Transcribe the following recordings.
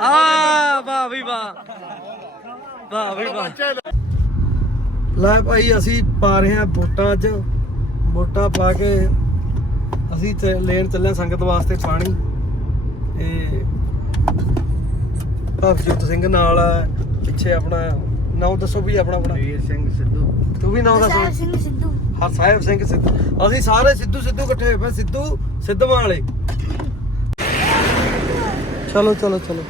ਆ ਵਾਹ ਵੀ ਵਾਹ। ਵਾਹ ਵੀ ਵਾਹ। ਲੈ ਭਾਈ ਅਸੀਂ ਪਾ ਰਹੇ ਹਾਂ ਵੋਟਾਂ 'ਚ ਵੋਟਾਂ ਪਾ ਕੇ ਅਸੀਂ ਚ- ਲੈਣ ਚੱਲੇ ਹਾਂ ਸੰਗਤ ਵਾਸਤੇ ਪਾਣੀ। ਤੇ ਭਗਜੋਤ ਸਿੰਘ ਨਾਲ ਪਿੱਛੇ ਆਪਣਾ ਨਾਮ ਦੱਸੋ ਵੀ ਆਪਣਾ ਆਪਣਾ। ਵੀਰ ਸਿੰਘ ਸਿੱਧੂ। ਤੂੰ ਵੀ ਨਾਮ ਦੱਸੋ। ਸਾਹਿਬ ਸਿੰਘ ਸਿੱਧੂ। ਹਰਸਾਹਿਬ ਸਿੰਘ ਸਿੱਧੂ। ਅਸੀਂ ਸਾਰੇ ਸਿੱਧੂ ਸਿੱਧੂ ਇਕੱਠੇ ਹੋਏ ਪਏ ਸਿੱਧੂ ਸਿੱਧਵਾਂ ਵਾਲੇ। ਚਲੋ ਚਲੋ ਚਲੋ।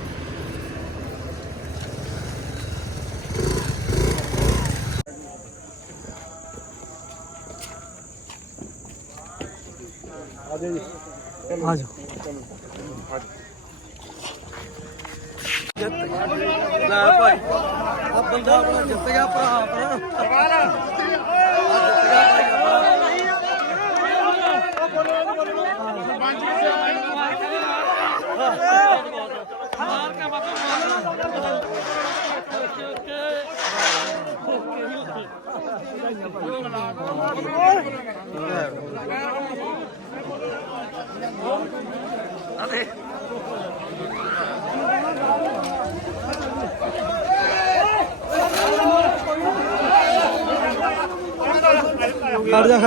ਆ ਜਾਓ। ਲੈ ਭਾਈ ਆ ਬੰਦਾ ਆਪਣਾ ਜਿੱਤ ਗਿਆ ਭਰਾ ਆਪਣਾ। ਅਰੇ ਖੜ ਜਾ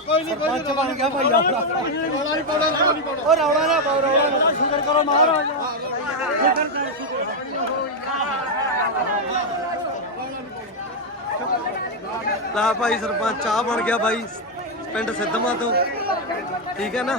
ਖੜ ਸਰਪੰਚ ਬਣ ਗਿਆ ਭਾਈ ਆਪਣਾ ਉਹ ਰੌਲਾ ਨਾ ਪਾਓ ਰੌਲਾ ਨਾ ਸ਼ੁਕਰ ਕਰੋ ਮਹਾਰਾਜ ਲਾ ਭਾਈ ਸਰਪੰਚ, ਚਾਹ ਬਣ ਗਿਆ ਭਾਈ। ਪਿੰਡ ਸਿੱਧਵਾਂ ਤੋਂ। ਠੀਕ ਹੈ ਨਾ?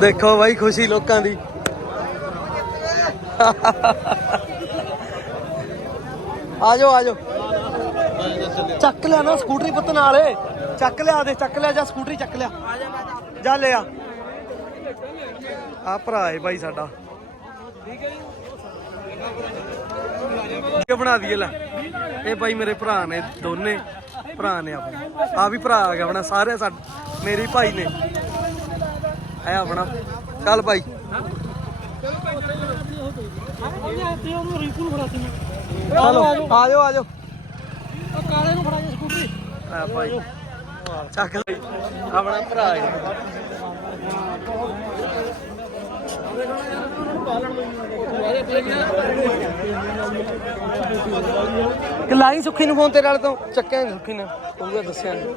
ਦੇਖੋ ਬਾਈ, ਖੁਸ਼ੀ ਲੋਕਾਂ ਦੀ। ਆਜੋ ਆਜੋ। ਚੱਕ ਲਿਆ ਨਾ ਸਕੂਟਰੀ ਪੁੱਤ ਨਾਲੇ ਚੱਕ ਲਿਆ ਦੇ, ਚੱਕ ਲਿਆ ਜਾਂ ਸਕੂਟਰੀ ਚੱਕ ਲਿਆ। ਜਾ ਲਿਆ ਆ। ਭਰਾ ਹੈ ਬਾਈ ਸਾਡਾ। ਇਹ ਬਣਾ ਦਈਏ ਲੈ। ਇਹ ਭਾਈ ਮੇਰੇ ਭਰਾ ਨੇ, ਦੋਨੇ ਭਰਾ ਨੇ ਆਪਣੇ। ਆ ਵੀ ਭਰਾ ਆ ਗਿਆ ਆਪਣਾ, ਸਾਰੇ ਸਾਡੇ ਮੇਰੇ ਭਾਈ ਨੇ। ਇਹ ਆਪਣਾ। ਚੱਲ ਭਾਈ ਚਲੋ, ਆ ਜਾਓ ਆ ਜਾਓ। ਕਾਲੇ ਨੂੰ ਫੜਾ ਸਕੂਟਰੀ ਆ ਭਾਈ ਚੱਕ ਲਈ ਆਪਣਾ ਭਰਾ ਹੈ ਕਿ ਲਾਈ ਸੁੱਖੀ ਨੂੰ ਫੋਨ ਤੇਰੇ ਵਾਲੇ ਤੋਂ? ਚੱਕਿਆ ਨੀ ਸੁੱਖੀ ਨੇ। ਉਹਦਾ ਦੱਸਿਆ ਨਹੀਂ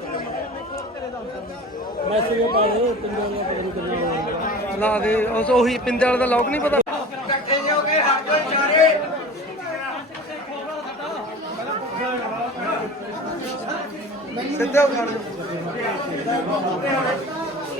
ਮੈਸੇਜ ਪਾ ਦੇ ਪਿੰਡਾਂ ਲਾ ਦੇ, ਉਸ ਉਹੀ ਪਿੰਡੇ ਵਾਲੇ ਦਾ ਲੋਕ ਨਹੀਂ ਪਤਾ। ਸਿੱਧੇ ਹੋ ਖੜ ਜਾਓ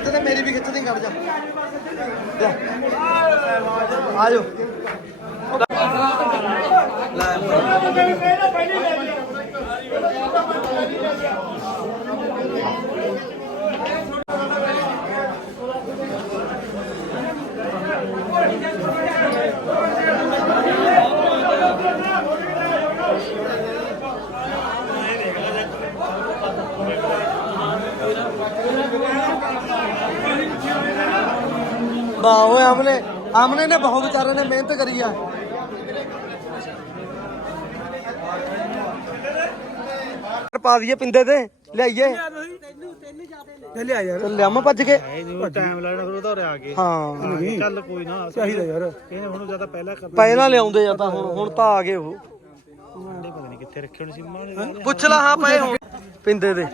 ਕਿਤੇ ਮੇਰੀ ਵੀ ਖਿੱਚਦੀ ਕੱਢ ਜਾ। ਲੈ ਆ ਜਾਓ ਲੈ ਵਾਹ ਓਏ ਆਮਨੇ ਆਮਨੇ ਨੇ ਬਹੁਤ ਵਿਚਾਰੇ ਨੇ ਮਿਹਨਤ ਕਰੀ ਆ। ਪਾ ਦਈਏ ਪਿੰਦੇ ਤੇ ਲਿਆਈਏ। ਲੈ ਲਿਆ ਯਾਰ। ਚੱਲ ਲਿਆਵਾਂ ਭੱਜ ਕੇ ਟਾਈਮ ਲੱਗਣਾ ਫਿਰ ਉਹਦਾ ਆ ਕੇ ਹਾਂ। ਚੱਲ ਕੋਈ ਨਾ ਚਾਹੀਦਾ ਯਾਰ। ਇਹਨੇ ਹੁਣ ਜ਼ਿਆਦਾ ਪਹਿਲਾਂ ਕਰਨਾ ਪਹਿਲਾਂ ਲਿਆਉਂਦੇ ਆ ਤਾਂ ਹੁਣ ਹੁਣ ਤਾਂ ਆ ਗਏ ਉਹ। ਮੁੰਡੇ ਪਤਾ ਨਹੀਂ ਕਿੱਥੇ ਰੱਖੇ ਹੋਣੇ ਸੀ ਮਾਂ ਨੇ ਪੁੱਛ ਲਾ ਹਾਂ ਪਏ ਹੋਣ। ਪਿੰਦੇ ਦੇ।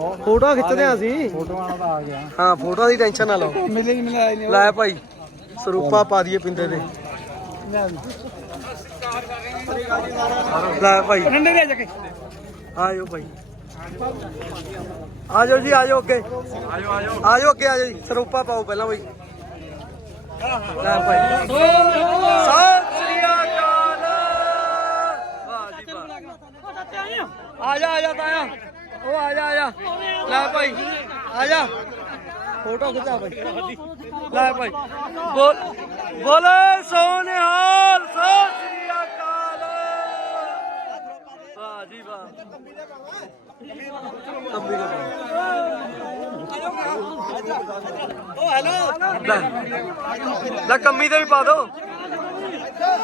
ਫੋਟੋ ਖਿੱਚਦੇ ਆ ਅਸੀਂ। ਫੋਟੋਆਂ ਦਾ ਆ ਗਿਆ ਹਾਂ ਫੋਟੋ ਦੀ ਟੈਨਸ਼ਨ ਨਾ ਲਓ। ਮਿਲੇ ਨਹੀਂ ਮਿਲਾਏ ਨਹੀਂ ਲੈ ਭਾਈ, ਸਰੂਪਾ ਪਾ ਦਈਏ ਪਿੰਦੇ ਦੇ। ਲੈ ਭਾਈ। ਠੰਡੇ ਦੇ ਜਾ ਕੇ ਆਜੋ ਭਾਈ। ਆਜੋ ਜੀ, ਆਜੋ ਅੱਗੇ। ਆਜੋ ਆਜੋ ਆਜੋ ਅੱਗੇ, ਆਜੋ ਜੀ। ਸਰੂਪਾ ਪਾਓ ਪਹਿਲਾਂ ਭਾਈ। ਲੈ ਭਾਈ। ਸਤਿ ਸ੍ਰੀ ਅਕਾਲ। ਵਾਹ ਜੀ ਵਾਹ। ਆ ਜਾ ਆ ਜਾ ਤਾਇਆ। ਉਹ ਆ ਜਾ ਆ ਜਾ। ਲੈ ਭਾਈ, ਆ ਜਾ। ਫੋਟੋ ਖਿਚਾ ਭਾਈ। ਲੈ ਭਾਈ। ਬੋਲ, ਬੋਲੇ ਸੋਨਿਹਾਲ, ਸਤਿ ਸ੍ਰੀ ਅਕਾਲ। ਵਾਹ ਜੀ ਵਾਹ। ਕੰਬੀ ਓ ਹੈਲੋ ਲੈ ਕੰਮੀ ਤੇ ਵੀ ਪਾ ਦੋ।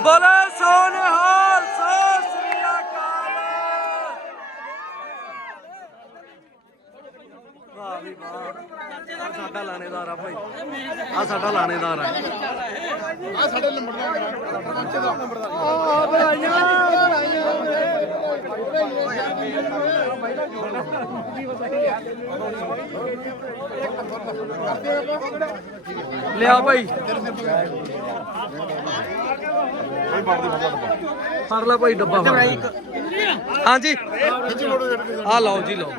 ਬੋਲੇ ਸੋਨਿਹਾਲ ਸਤਿ ਸ੍ਰੀ ਅਕਾਲ ਵਾਹ ਵੀ ਵਾਹ ਆਹ ਸਾਡਾ ਲਾਣੇਦਾਰ ਆ ਭਾਈ ਆ ਸਾਡਾ ਲਾਣੇਦਾਰ ਆ ਲਿਆ ਭਾਈ ਫੜ ਲੈ ਭਾਈ ਡੱਬਾ। ਹਾਂਜੀ ਆ ਲਓ ਜੀ ਲਓ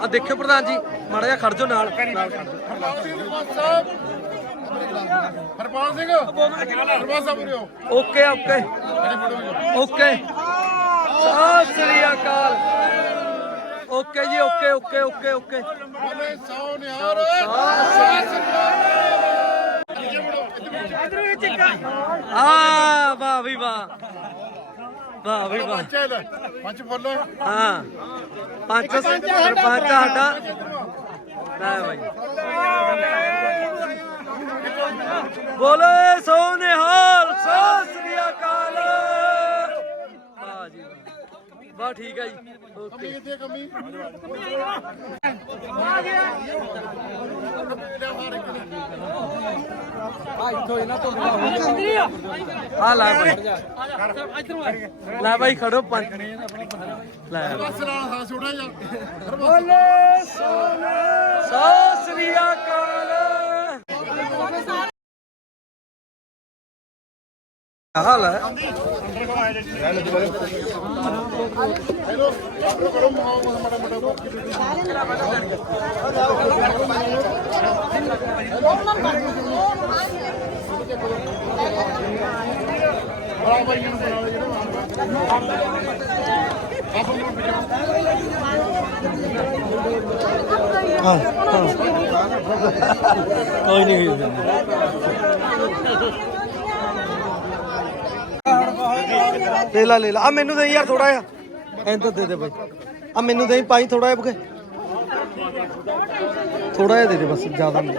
ਆ ਦੇਖਿਓ ਪ੍ਰਧਾਨ ਜੀ ਮਾੜਾ ਜਿਹਾ ਖੜ ਜਾਓ ਨਾਲ। ਨਾਲ ਖੜ ਜਾਓ। ਹਰਪਾਲ ਸਿੰਘ ਹਰਪਾਲ ਸਾਹਿਬ ਵੀਰੋ okay okay. Okay. Sat Sri ਅਕਾਲ। ਓਕੇ ਜੀ ਓਕੇ ਓਕੇ ਓਕੇ ਓਕੇ। ਬੋਲੇ ਸੌ ਨਿਹਾਰ। ਆ ਵਾਹ ਵੀ ਵਾਹ। ਵਾਹ ਵੀ ਵਾਹ ਚੱਲ ਪੰਜ ਫੁੱਲ ਹਾਂ। ਪੰਜ ਸਰਪੰਚ ਸਾਡਾ ਲੈ ਭਾਈ ਬੋਲੇ ਸੋ ਨਿਹਾਲ ਸਤਿ ਵਾਹ। ਵਾਹ ਠੀਕ ਹੈ ਜੀ। ਓਕੇ। ਕਿੱਥੇ ਕਮੀ ਆ ਲੈ ਭਾਈ। ਲੈ ਭਾਈ ਖੜੋ ਪੰਜ। ਲੈ। ਬਸ ਨਾਲ ਹਾਂ ਛੋਟਾ ਜਾ। ਬੋਲੇ ਸੋਨੇ। ਹਾਲ ਹੈ। ਜਿਹੜਾ ਹਾਂ। ਕੋਈ ਨਹੀਂ। ਲੈ ਲਾ ਲੈ ਲਾ। ਆ ਮੈਨੂੰ ਦੇ ਯਾਰ ਥੋੜਾ ਜਿਹਾ। ਐਂ ਦੇ ਦੇ ਬਾਈ। ਆ ਮੈਨੂੰ ਦੇ ਪਾਈ ਥੋੜਾ ਜਿਹਾ ਬੁਕੇ। ਥੋੜਾ ਜਿਹਾ ਦੇ ਦੇ ਬਸ, ਜ਼ਿਆਦਾ ਨਹੀਂ।